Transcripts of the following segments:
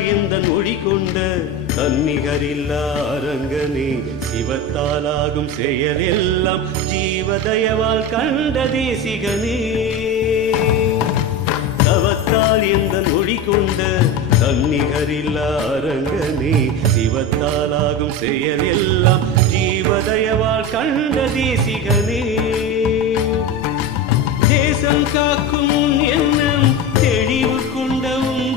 தவத்தால் எந்த நொடி கொண்ட தன்னிகரில்லா அரங்கனே சிவத்தாலாகும் செயல் எல்லாம் ஜீவதயவால் கண்ட தேசிகனே தவத்தால் எந்த நொடி கொண்ட தன்னிகரில்லா அரங்கனே சிவத்தாலாகும் செயல் எல்லாம் ஜீவதயவால் கண்ட தேசிகனே தேசம் காக்கும் எண்ணம் தெளிவு கொண்ட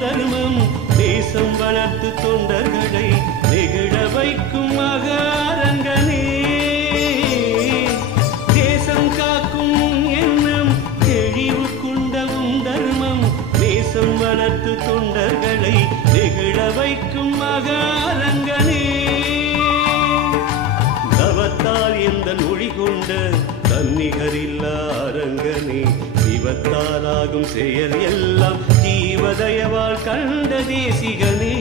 தர்மம் தேசம் வளர்த்து தொண்டர்களை நெகிழ வைக்கும் மகாரங்கனே தேசம் காக்கும் எண்ணம் தெளிவு கொண்ட தர்மம் தேசம் வளர்த்து தொண்டர்களை நெகிழ வைக்கும் மகாரங்கனே தவத்தால் எந்த நொடி கொண்ட தன்னிகரில்லா அரங்கனே சிவத்தாலாகும் செயல் எல்லாம் ஜீவதயவால் கண்ட தேசிகனே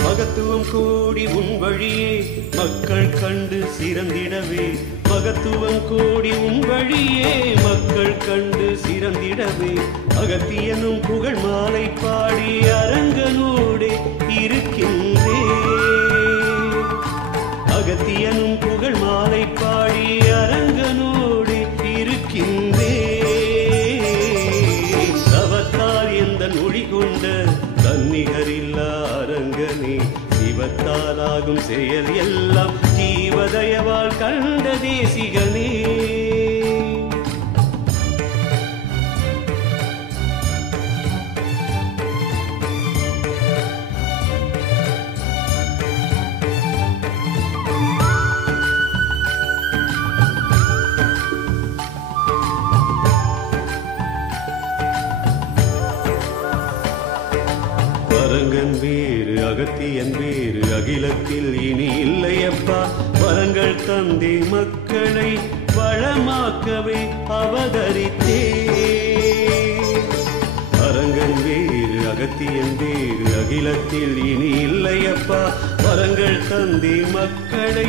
மகத்துவம் கூடி உன் வழியே மக்கள் கண்டு சிறந்திடவே மகத்துவம் கூடி உன் வழியே மக்கள் கண்டு சிறந்திடவே அகத்தியனும் புகழ் மாலை பாடி அரங்கனோடே இருக்கின்றே அகத்தியனும் புகழ் மாலை பாடி அரங்கனோடே இருக்கின்றே தவத்தால் எந்த நொடி கொண்ட தன்னிகரில்லா அரங்கனே சிவத்தாலாகும் செயல் எல்லாம் ஜீவதயவால் கண்ட தேசிகனே அரங்கன் வேறு அகத்தியன் வேறு அகிலத்தில் இனி இல்லையப்பா வரங்கள் தந்தி மக்களை வளமாக்கவே அவதரித்தே அரங்கன் வேறு அகத்தியன் வேறு அகிலத்தில் இனி இல்லையப்பா வரங்கள் தந்தி மக்களை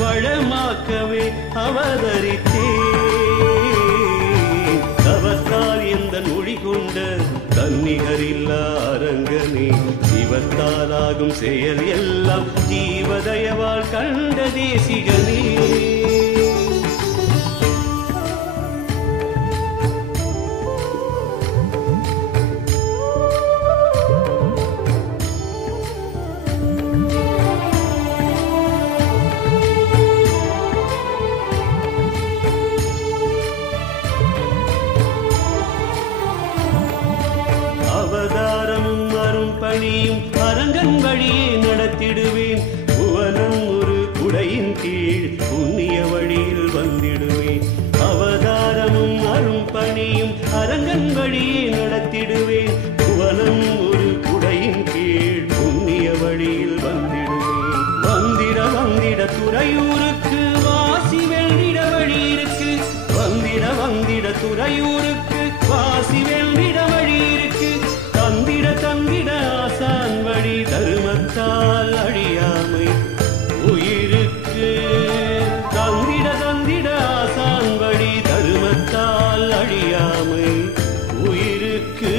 வளமாக்கவே அவதரித்தே தவத்தால் எந்த நொடி கொண்ட தன்னிகரில்லா அரங்கனே சிவத்தாலாகும் செயல் எல்லாம் ஜீவதயவால் கண்ட தேசிகனே அவதாரமும் அரும் பணியும் அரங்கன் வழியே நடத்திடுவேன் புவனம் ஒரு குடையின் கீழ் புண்ணிய வழியில் வந்திடுவேன் அவதாரமும் அரும் பணியும் அரங்கன் வழியே நடத்திடுவேன் புவனம் ஒரு குடையின் கீழ் புண்ணிய வழியில் வந்திடுவேன் வந்திட வந்திட துறையூருக்கு வாசி வெள்ளிட வழி இருக்கு வந்திட வந்திட துறையூருக்கு வாசி வெள்ளிட வழி இருக்கு தந்திட தந்திட ஆசான் வழி தர்மத்தால் அழியாமை உயிருக்கு தந்திட தந்திட ஆசான் வழி தர்மத்தால் அழியாமை உயிருக்கு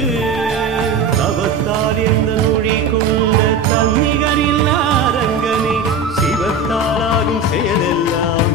தவத்தால் எந்த நொடி கொண்ட தன்னிகரில்லா அரங்கனே சிவத்தாலாகும் செயலெல்லாம்